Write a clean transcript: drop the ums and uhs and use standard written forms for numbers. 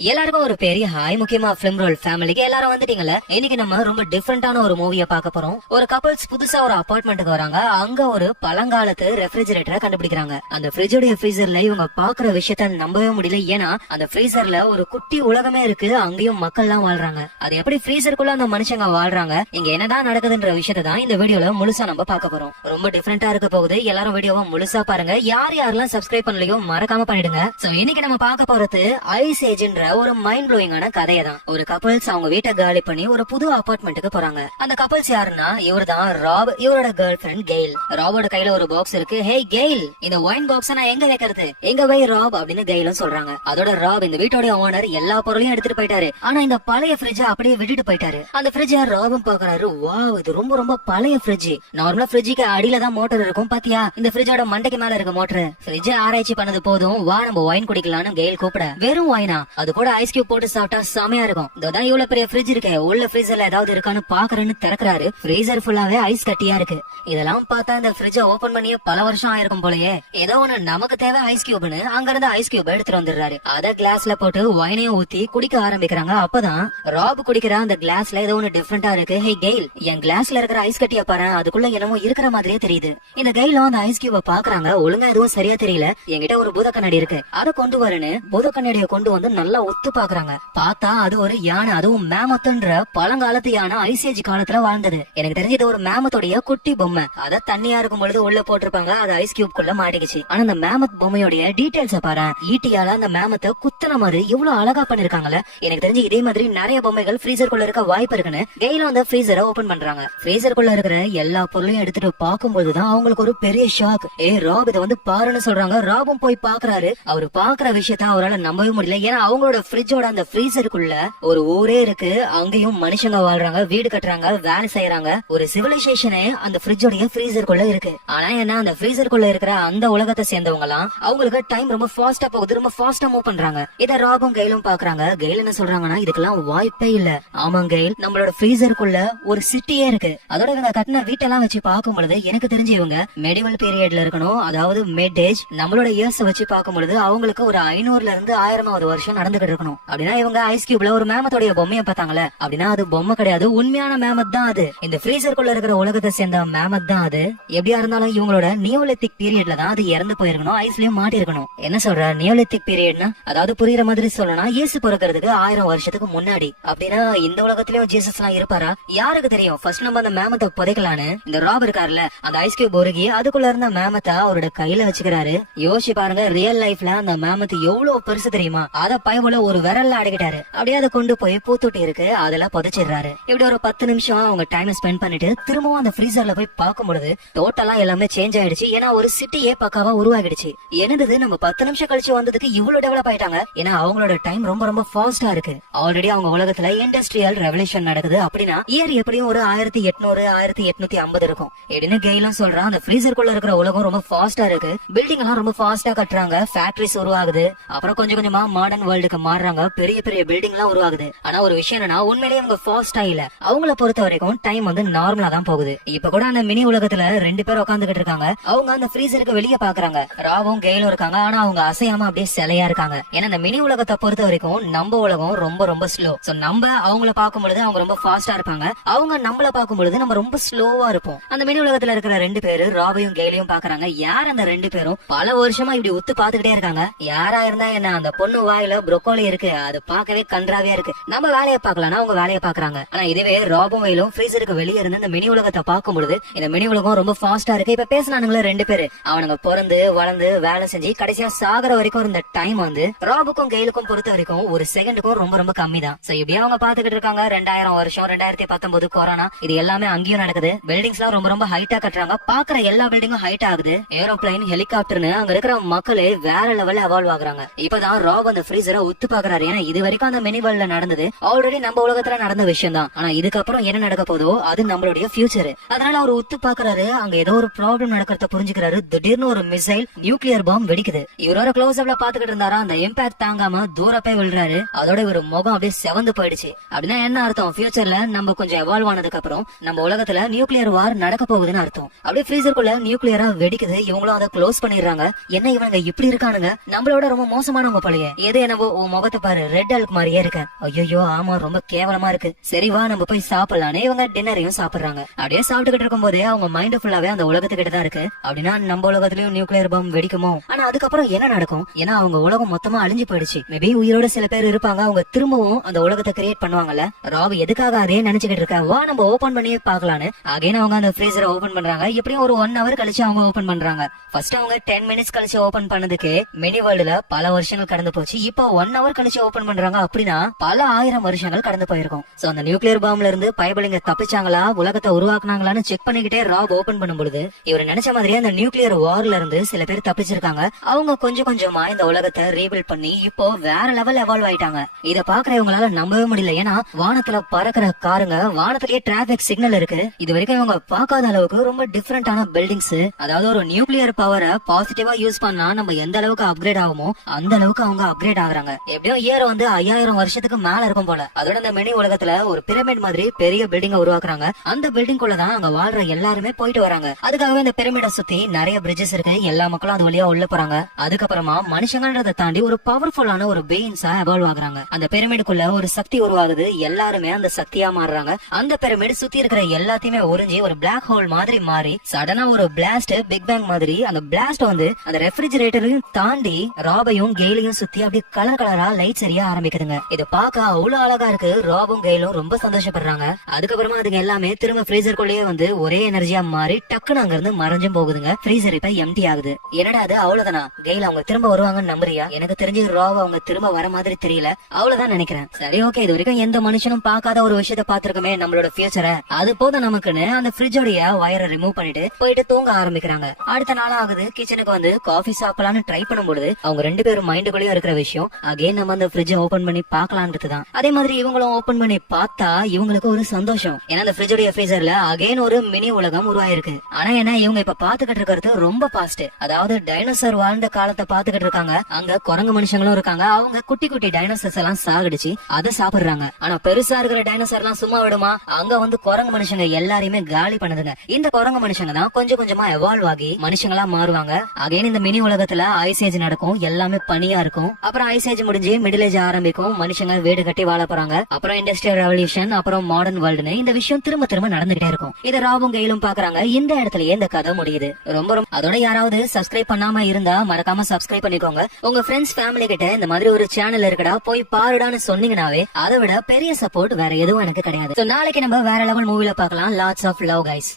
எல்லாருக்கும் ஒரு பெரிய ஹாய். முக்கியமா பிலிம் ரோல் ஃபேமிலிக்கு எல்லாரும் வந்துட்டீங்கல்ல. இன்னைக்கு நம்ம ரொம்ப டிஃபரெண்டான ஒரு மூவியை பார்க்க போறோம். ஒரு கப்பல்ஸ் புதுசா ஒரு அபார்ட்மெண்ட்டுக்கு வராங்க. அங்க ஒரு பழங்காலத்து ரெஃப்ரிஜரேட்டரை கண்டுபிடிக்கிறாங்க. அந்த ஃப்ரிட்ஜோட ஃப்ரீசர்ல இவங்க பாக்குற விஷயத்த நம்பவே முடியல. ஏன்னா அந்த ஃப்ரீசர்ல ஒரு குட்டி உலகமே இருக்கு. அங்கேயும் மக்கள் எல்லாம் வாழ்றாங்க. அது எப்படி ஃப்ரீசருக்குள்ள அந்த மனுஷங்க வாழ்றாங்க, இங்க என்னதான் நடக்குதுன்ற விஷயத்தை தான் இந்த வீடியோல முழுசா நம்ம பார்க்க போறோம். ரொம்ப டிஃபரெண்டா இருக்க போகுது. எல்லாரும் வீடியோவை முழுசா பாருங்க. யார் யாரெல்லாம் சப்ஸ்கிரைப் பண்ணலையோ மறக்காம பண்ணிடுங்க. சோ இன்னைக்கு நம்ம பார்க்க போறது ஐஸ் ஏஜ்ன்ற ஒரு மைண்ட் ப்ளோயிங்கான கதையை தான். ஒரு கப்பல்ஸ் அவங்க வீட்டை காலி பண்ணி ஒரு புது அபார்ட்மெண்ட்டுக்கு போறாங்க. அந்த கப்பல்ஸ் யாருன்னா இவர் தான் ராப், இவரோட கேர்ள் ஃபிரெண்ட் கெயில். ராபோட கையில ஒரு பாக்ஸ் இருக்கு. ஹே கெயில், இந்த ஒயின் பாக்ஸ் நான் எங்க வைக்கிறது, எங்க வை ராப் அப்படின்னு கெயிலும் சொல்றாங்க. அதோட ராப் இந்த வீட்டோட ஓனர் எல்லா பொருளையும் எடுத்துட்டு போயிட்டாரு. ஆனா இந்த பழைய ஃப்ரிட்ஜ் அப்படியே விட்டுட்டு போயிட்டாரு. அந்த ஃப்ரிட்ஜ் ராபும் பாக்குறாரு. வாவ், இது ரொம்ப ரொம்ப பழைய ஃப்ரிட்ஜ். நார்மலா ஃப்ரிட்ஜுக்கு அடியில தான் மோட்டர் இருக்கும் பாத்தியா, இந்த ஃப்ரிட்ஜோட மண்டைக்கு மேல இருக்க மோட்டர். ஃப்ரிட்ஜ் ஆராய்ச்சி பண்ணது போதும், வா நம்ம ஒயின் குடிக்கலாம்னு கெயில் கூப்பிட. வெறும் ஒயினா, அது கூட ஐஸ் கியூப் போட்டு சாப்பிட்டா செமையா இருக்கும். இதோதான் இவ்வளவு பெரிய ஃப்ரிட்ஜ் இருக்கு, உள்ள ஃப்ரீசர்ல ஏதாவது இருக்கான்னு பாக்குறேன்னு திறக்கிறாரு. ஃப்ரீசர் ஃபுல்லாவே ஐஸ் கட்டியா இருக்கு. இதெல்லாம் பார்த்தா இந்த ஃப்ரிட்ஜ ஓபன் பண்ணியே பல வருஷம் ஆயிருக்கும் போலயே. ஏதோ ஒண்ணு நமக்கு தேவை ஐஸ் கியூப்னு அங்க இருந்து ஐஸ் கியூப் எடுத்துட்டு வந்துடுறாரு. அத கிளாஸ்ல போட்டு ஒயினையும் ஊத்தி குடிக்க ஆரம்பிக்கிறாங்க. அப்பதான் ராப் குடிக்கிற அந்த கிளாஸ்ல ஏதோ ஒண்ணு டிஃபரெண்டா இருக்கு. ஹே கெயில், என் கிளாஸ்ல இருக்கிற ஐஸ் கட்டியா பாரு, அதுக்குள்ள என்னமோ இருக்கிற மாதிரியே தெரியுது. இந்த கெயிலும் அந்த ஐஸ் கியூப பாக்குறாங்க. ஒழுங்கா எதுவும் சரியா தெரியல. என்கிட்ட ஒரு பூத கண்ணாடி இருக்கு, அதை கொண்டு வரேன்னு பூத கண்ணாடியை கொண்டு வந்து நல்லா ஒத்து பாக்குறாங்க. பார்த்தா அது ஒரு யானை, அதுவும் மேமத்துன்ற பழங்காலத்து யானை ஐஸ் ஏஜ் காலத்துல வாழ்ந்தது. எனக்கு தெரிஞ்சது ஒரு மேமத்தோடைய குட்டி பொம்மை. அத தண்ணியா இருக்கும் பொழுது உள்ள போட்டிருப்பாங்க. அது ஐஸ் கியூப் குள்ள மாட்டிக்கிச்சு. ஆனா அந்த மேமத் பொம்மையோடைய டீடைல்ஸ் பாரு, ஈட்டியால அந்த மேமத்தை குத்துன மாதிரி இவ்வளவு அழகா பண்ணிருக்காங்கல்ல. எனக்கு தெரிஞ்சு இதே மாதிரி நிறைய பொம்மைகள் ஃப்ரீசருக்குள்ள இருக்க வாய்ப்பு இருக்குன்னு கெயிலும் அந்த ஃப்ரீசரை ஓபன் பண்றாங்க. ஃப்ரீசருக்குள்ள இருக்கிற எல்லா பொருளையும் எடுத்துட்டு பார்க்கும்போதுதான் அவங்களுக்கு ஒரு பெரிய ஷாக். ராப் இதை வந்து பாருன்னு சொல்றாங்க. ராபும் போய் பாக்குறாரு. அவரு பாக்குற விஷயத்த அவரால் நம்பவே முடியல. ஏன்னா அவங்களோட ஃப்ரிட்ஜோட அந்த ஃப்ரீசருக்குள்ள ஒரு ஊரே இருக்கு. அங்கேயும் மனுஷங்க வாழ்றாங்க, வீடு கட்டுறாங்க, வேலை செய்யறாங்க. ஒரு சிவிலைசேஷனே அந்த ஃப்ரிட்ஜோட ஃப்ரீசருக்குள்ள இருக்கு. ஆனா என்ன, அந்த ஃப்ரீசருக்குள்ள இருக்கிற அந்த உலகத்தை சேர்ந்தவங்க எல்லாம் அவங்களுக்கு டைம் ரொம்ப ஃபாஸ்டா போகுது, ரொம்ப ஃபாஸ்டா மூவ் பண்றாங்க. இத ராபும் கெயிலும் பாக்குறாங்க. கெயில் என்ன சொல்றாங்கன்னா இதுக்கெல்லாம் வாய்ப்பே இல்ல. ஆமா கெயில், நம்மளோட ஃப்ரீசருக்குள்ள ஒரு சிட்டியே இருக்கு. அதோட இவங்க கட்டின வீட்டெல்லாம் வச்சு பார்க்கும் பொழுது எனக்கு தெரிஞ்சு இவங்க மெடிவல் பீரியட்ல இருக்கணும். அதாவது மிட் ஏஜ். நம்மளோட இயர்ஸ் வச்சு பார்க்கும் பொழுது அவங்களுக்கு ஒரு 500ல இருந்து 1000வது வருஷம் நடந்துகிட்டு இருக்கணும். அப்படின்னா இவங்க ஐஸ் கியூப்ல ஒரு மேமத்தோடைய பொம்மையை பார்த்தாங்களே, அப்படின்னா அது பொம்மை கிடையாது, உண்மையான மேமத் தான் அது. இந்த ஃப்ரீசருக்குள்ள இருக்கிற உலகத்தை சேர்ந்த மேமத் தான் அது. எப்படியா இருந்தாலும் இவங்களோட நியோலித்திக் பீரியட்ல தான் அது இறந்து போயிருக்கணும், ஐஸ்லயும் மாட்டி இருக்கணும். என்ன சொல்ற நியோலித்திக் பீரியட்னா, அதாவது புரியுற மாதிரி சொல்லணும்னா இயேசு பிறக்கிறதுக்கு 1000 வருஷத்துக்கு முன்னாடி. அப்படின்னா இந்த உலகத்திலயும் ஜீசஸ் எல்லாம் இருப்பாரா, யாருக்கு தெரியும். ஃபர்ஸ்ட் நம்ம அந்த மேமத்தை புதைக்கலான்னு இந்த ராப் இருக்காருல்ல, அந்த ஐஸ் கியூப் உருகி அதுக்குள்ள இருந்த மேமத்தை அவரோட கையில வச்சுக்கிறாரு. யோசிச்சு பாருங்க, ரியல் லைஃப்ல அந்த மேமத்து எவ்வளவு பெருசு தெரியுமா. அத பயவுல ஒரு விரல்ல அடக்கிட்டாரு. அப்படியே அதை கொண்டு போய் பூத்தொட்டி இருக்கு, அதெல்லாம் புதைச்சிடுறாரு. இப்படி ஒரு 10 நிமிஷம் அவங்க டைம் ஸ்பெண்ட் பண்ணிட்டு திரும்பவும் அந்த ஃப்ரீசர்ல போய் பார்க்கும் பொழுது டோட்டலா எல்லாமே சேஞ்ச் ஆயிடுச்சு. ஏன்னா ஒரு சிட்டியே பக்காவா உருவாகிடுச்சு. என்னது, நம்ம 10 நிமிஷம் கழிச்சு வந்ததுக்கு இவ்வளவு டெவலப் ஆயிட்டாங்க. ஏன்னா அவங்களோட டைம் ரொம்ப ரொம்ப ஃபாஸ்டா இருக்கு. ஆல்ரெடி அவங்க உலகத்துல இண்டஸ்ட்ரியல் ரெவல்யூஷன் நடக்குது. அப்படின்னா இயர் எப்படியும் ஒரு 1800 1850 இருக்கும் அப்படின்னு கெயிலும் சொல்றான். அந்த ஃப்ரீசருக்குள்ள இருக்கிற உலகம் ரொம்ப ஃபாஸ்டா இருக்கு. பில்டிங் எல்லாம் ரொம்ப ஃபாஸ்டா கட்டுறாங்க, ஃபேக்டரிஸ் உருவாகுது. அப்புறம் கொஞ்சம் கொஞ்சமா மாடர்ன் வேர்ல்டுக்கு மாறுறாங்க, பெரிய பெரிய பில்டிங் எல்லாம் உருவாகுது. ஆனா ஒரு விஷயம் என்னன்னா, உண்மையிலேயே அவங்க ஃபாஸ்டா இல்ல. அவங்கள பொறுத்த வரைக்கும் டைம் வந்து நார்மலா தான் போகுது. இப்ப கூட அந்த மினி உலகத்துல 2 பேர் உட்காந்துகிட்டு இருக்காங்க. அவங்க அந்த ஃப்ரீசருக்கு வெளியே பாக்குறாங்க. ராவும் கெயிலும் இருக்காங்க. ஆனா அவங்க அசையாம அப்படியே சிலையா இருக்காங்க. ஏன்னா அந்த மினி உலகத்தை பொறுத்த வரைக்கும் நம்ம உலகம் ரொம்ப ரொம்ப ஸ்லோ. சோ நம்ம அவங்கள பார்க்கும் பொழுது அவங்க ரொம்ப ஃபாஸ்டா இருப்பாங்க, அவங்க நம்மள பார்க்கும் பொழுது நம்ம ரொம்ப ஸ்லோவா இருப்போம். அந்த மினி உலகத்துல இருக்கிற 2 பேரு ராவையும் கெயிலையும் பாக்குறாங்க. யார் அந்த 2 பேரும் பல வருஷமா இப்படி உத்து பாத்துக்கிட்டே இருக்காங்க. யாரா இருந்தா என்ன, அந்த பொண்ணு வாயில புரோக்கோலி இருக்கு, அது பார்க்கவே கன்றாவியா இருக்கு. நம்ம வேலையை பார்க்கலாம்னா அவங்க வேலையை பாக்குறாங்க. ஆனா இதுவே ராபும் கெயிலும் ஃப்ரீசருக்கு வெளியே இருந்து இந்த மினி உலகத்தை பார்க்கும் பொழுது இந்த மினி உலகம் ரொம்ப ஃபாஸ்டா இருக்கு. இப்ப பேசினானுங்களே 2 பேரு, அவனுங்க பிறந்து வளர்ந்து வேலை செஞ்சு கடைசியா சாகர வரைக்கும் இருந்த டைம் வந்து ராபுக்கும் கெயிலுக்கும் பொறுத்த வரைக்கும் ஒரு செகண்டுக்கும் ரொம்ப ரொம்ப கம்மி தான். சோ இப்படியே அவங்க பாத்துக்கிட்டு இருக்காங்க. 2000 வருஷம், 2019 கொரோனா, இது எல்லாமே அங்கேயும் நடக்குது. பில்டிங்ஸ் எல்லாம் ரொம்ப ரொம்ப ஹைட்டா கட்டுறாங்க. பாக்குற எல்லா பில்டிங்கும் ஹைட் ஆகுது. ஏரோப்ளைன், ஹெலிகாப்டர்னு அங்க இருக்கிற மக்களே வேற லெவல்ல அவால்வ் ஆகுறாங்க. இப்பதான் ராப் அந்த ஃப்ரீசரை ஒத்து பாக்குறாரு. ஏன்னா இது வரைக்கும் அந்த மினி வேர்ல்ட்ல நடந்தது ஆல்ரெடி நம்ம உலகத்துல நடந்த விஷயம் தான். ஆனா இதுக்கப்புறம் என்ன நடக்க போதோ அது நம்மளுடைய ஃபியூச்சர். அதனால அவர் ஒத்து பாக்குறாரு. அங்க ஏதோ ஒரு ப்ராப்ளம் நடக்கிறத புரிஞ்சுக்கிறாரு. திடீர்னு ஒரு மிசைல், நியூக்ளியர் பாம் வெடிக்குது. இவரோட க்ளோஸ் அப்ல பாத்துக்கிட்டு இருந்தாரா, அந்த இம்பாக்ட் தாங்காம தூரப்பே விழுறாரு. அதோட இவர் முகம் அப்படியே செவந்து போயிடுச்சு. அப்படின்னா என்ன அர்த்தம், ஃபியூச்சர்ல நம்ம கொஞ்சம் எவால்வ் ஆனதுக்கு அப்புறம் நம்ம உலகத்துல நியூக்ளியர் வார் நடக்க போகுதுன்னு அர்த்தம். அப்படியே ஃப்ரீசருக்குள்ள நியூக்ளியரா வெடிக்குது. இவங்களும் அதை க்ளோஸ் பண்ணிடுறாங்க. என்ன இவங்க இப்படி இருக்கானுங்க, நம்மளோட ரொம்ப மோசமானவங்க போலயே. எது என்னவோ, உன் முகத்தை பாரு, ரெட் அல்க் மாதிரியே இருக்கு. ஐயோ ஆமா, ரொம்ப கேவலமா இருக்கு. சரி வா நம்ம போய் சாப்பிடலான்னு இவங்க டின்னரையும் சாப்பிடுறாங்க. அப்படியே சாப்பிட்டுக்கிட்டு இருக்கும் போதே அவங்க மைண்ட் ஃபுல்லாவே அந்த உலகத்துக்கிட்ட தான் இருக்கு. அப்படின்னா நம்ம உலகத்திலயும் நியூக்ளியர் பாம் வெடிக்குமோ? ஆனா அதுக்கப்புறம் என்ன நடக்கும்? ஏன்னா அவங்க உலகம் மொத்தமா அழிஞ்சு போயிடுச்சு. மேபி உயிரோட சில பேர் இருப்பாங்க, அவங்க திரும்பவும் அந்த உலகத்தை கிரியேட் பண்ணுவாங்கல்ல. ராப் எதுக்காக அதே நினைச்சுக்கிட்டு இருக்க, வா நம்ம ஓபன் பண்ணியே பாக்கலான்னு அகைன் அவங்க அந்த ஃப்ரீசரை ஓபன் பண்றாங்க. எப்படியும் ஒரு 1 hour கழிச்சு அவங்க ஓபன் பண்றாங்க. ஃபர்ஸ்ட் அவங்க 10 minutes கழிச்சு ஓபன் பண்ணதுக்கு மினி வேர்ல்டுல பல வருஷங்கள் கடந்து போச்சு. இப்போ 1 hour கழிச்சு ஓபன் பண்றாங்க. அப்படின்னா பல 1000 வருஷங்கள் கடந்து போயிருக்கும். சோ அந்த நியூக்ளியர் பாம்ல இருந்து பயபலிங்க தப்பிச்சாங்களா, உலகத்தை உருவாக்குனாங்களான்னு செக் பண்ணிக்கிட்டே ராப் ஓபன் பண்ணும்போது இவர் நினைச்ச மாதிரியே அந்த நியூக்ளியர் வார்ல இருந்து சில பேர் தப்பிச்சிருக்காங்க. அவங்க கொஞ்சம் கொஞ்சமா இந்த உலகத்தை ரீபில்ட் பண்ணி இப்போ வேற லெவல் எவால்வ் ஆயிட்டாங்க. இத பாக்குறவங்களால நம்பவே முடியல. ஏன்னா வானத்துல பறக்கிற காருங்க, வானத்திலேயே டிராபிக் சிக்னல் இருக்கு. இது வரைக்கும் இவங்க பார்க்காத அளவுக்கு ரொம்ப டிஃபரெண்டான பில்டிங்ஸ். அதாவது ஒரு நியூக்ளியர் பவரை பாசிட்டிவா யூஸ் பண்ணா நம்ம எந்த அளவுக்கு அப்கிரேட் ஆகுமோ அந்த அளவுக்கு அவங்க அப்கிரேட் ஆகுறாங்க. எப்படியோ இயர் வந்து 5000 வருஷத்துக்கு மேல இருக்கும் போல. அதோட அந்த மினி உலகத்துல ஒரு பிரமிட் மாதிரி பெரிய பில்டிங் உருவாக்குறாங்க. அந்த பில்டிங் குள்ளதான் அங்க வாழ்ற எல்லாருமே போயிட்டு வராங்க. அதுக்காகவே இந்த பிரமிடை சுத்தி நிறைய பிரிட்ஜஸ் இருக்கு. எல்லா மக்களும் அது வழியா உள்ள போறாங்க. அதுக்கப்புறமா மனுஷங்கன்றதை தாண்டி ஒரு பவர்ஃபுல்லான ஒரு பெயின்ஸா எவால்வ் ஆகுறாங்க. அந்த பிரமிடுக்குள்ள ஒரு சக்தி உருவாகுது. எல்லாருமே அந்த சக்தியா மாறுறாங்க. அந்த பிரமிட் சுத்தி இருக்கிற எல்லாத்தையுமே உறிஞ்சி ஒரு பிளாக் ஹோல் மாதிரி மாறி சடனா ஒரு பிளாஸ்ட், பிக் பேங் மாதிரி அந்த பிளாஸ்ட் வந்து அந்த ரெஃப்ரிஜரேட்டரையும் தாண்டி ராபையும் கெயிலையும் சுத்தி அப்படி கலர் கலரா லைட் சரியா ஆரம்பிக்குதுங்க. இது பார்க்க அவ்வளவு அழகா இருக்கு. ராபும் கெயிலும் ரொம்ப சந்தோஷப்படுறாங்க. அதுக்கப்புறமா அதுங்க எல்லாமே திரும்ப ஃப்ரீசருக்குள்ளேயே வந்து ஒரே எனர்ஜியா மாறி டக்குன்னு அங்க இருந்து மறைஞ்சும் போகுதுங்க. ஃப்ரீசர் இப்ப எம்டி ஆகுது. என்னடா அது, அவ்வளவுதானா? கெயில் அவங்க திரும்ப வருவாங்கன்னு நம்புறியா? எனக்கு தெரிஞ்சு ராவ் அவங்க திரும்ப வர மாதிரி தெரியல. அவ்வளவுதான் நினைக்கிறேன். சரி ஓகே, இது வரைக்கும் எந்த மனுஷனும் பார்க்காத ஒரு விஷயத்த பாத்துருக்கோமே, நம்மளோட ஃபியூச்சரை. அது போதும் நமக்குன்னு அந்த ஃப்ரிட்ஜோடைய வயரை ரிமூவ் பண்ணிட்டு போயிட்டு தூங்க ஆரம்பிக்கிறாங்க. அடுத்த நாள் ஆகுது. கிச்சனுக்கு வந்து காஃபி சாப்பிடலான்னு ட்ரை பண்ணும்போது அவங்க 2 பேரும் மைண்டுக்குள்ளேயே இருக்கிற விஷயம் அகைன் நம்ம அந்த ஃப்ரிட்ஜை ஓபன் பண்ணி பாக்கலான்றதுதான். அதே மாதிரி இவங்களும் ஓபன் பண்ணி பார்த்தா இவங்களுக்கு ஒரு சந்தோஷம். ஏன்னா அந்த ஃப்ரிட்ஜோடைய ஃப்ரீசர்ல அகைன் ஒரு மினி உலகம் உருவாயிருக்கு. ஆனா என்ன, இவங்க இப்ப பாத்துக்கிட்டு இருக்கிறது ரொம்ப பாஸ்ட். அதாவது டைனோசர் வாழ்ந்த காலத்தை பாத்துக்கிட்டு இருக்காங்க. அங்க குரங்கு மனுஷங்களும் இருக்காங்க. அவங்க குட்டி குட்டி டைனோசர்ஸ் எல்லாம் சாகடிச்சு அதை சாப்பிடுறாங்க. ஆனா பெருசா இருக்கிற டைனோசர் எல்லாம் சும்மா விடுமா? அங்க வந்து குரங்கு மனுஷங்க எல்லாரையுமே காலி பண்ணுதுங்க. இந்த குரங்கு மனுஷங்க தான் கொஞ்சம் கொஞ்சமா எவால்வ் ஆகி மனுஷங்களா மாறுவாங்க. அகைன் இந்த மினி உலகத்துல ஐஸ் ஏஜ் நடக்கும். எல்லாமே பனியா இருக்கும். அப்புறம் ஐஸ் ஏஜ் முடிஞ்சு மிடில் ஏஜ் ஆரம்பிக்கும். மனுஷங்க வீடு கட்டி வாழ போறாங்க. அப்புறம் இண்டஸ்ட்ரியல் ரெவல்யூஷன், அப்புறம் மாடர்ன் வேர்ல்டுன்னு இந்த விஷயம் திரும்ப திரும்ப நடந்துகிட்டே இருக்கும். இதை ராவும் கெயிலும் பாக்குறாங்க. இந்த இடத்துலயே இந்த கதை முடியுது. ரொம்ப அதோட யாராவது சப்ஸ்கிரைப் பண்ணாம இருந்தா மறக்காம சப்ஸ்கிரைப் பண்ணிக்கோங்க. உங்க ஃப்ரெண்ட்ஸ் ஃபேமிலி கிட்ட இந்த மாதிரி ஒரு சேனல் இருக்குடா போய் பாருடான்னு சொன்னீங்கன்னாவே அதை விட பெரிய சப்போர்ட் வேற எதுவும் எனக்கு கிடையாது. நாளைக்கு நம்ம வேற லெவல் மூவில பார்க்கலாம். Lots of love guys.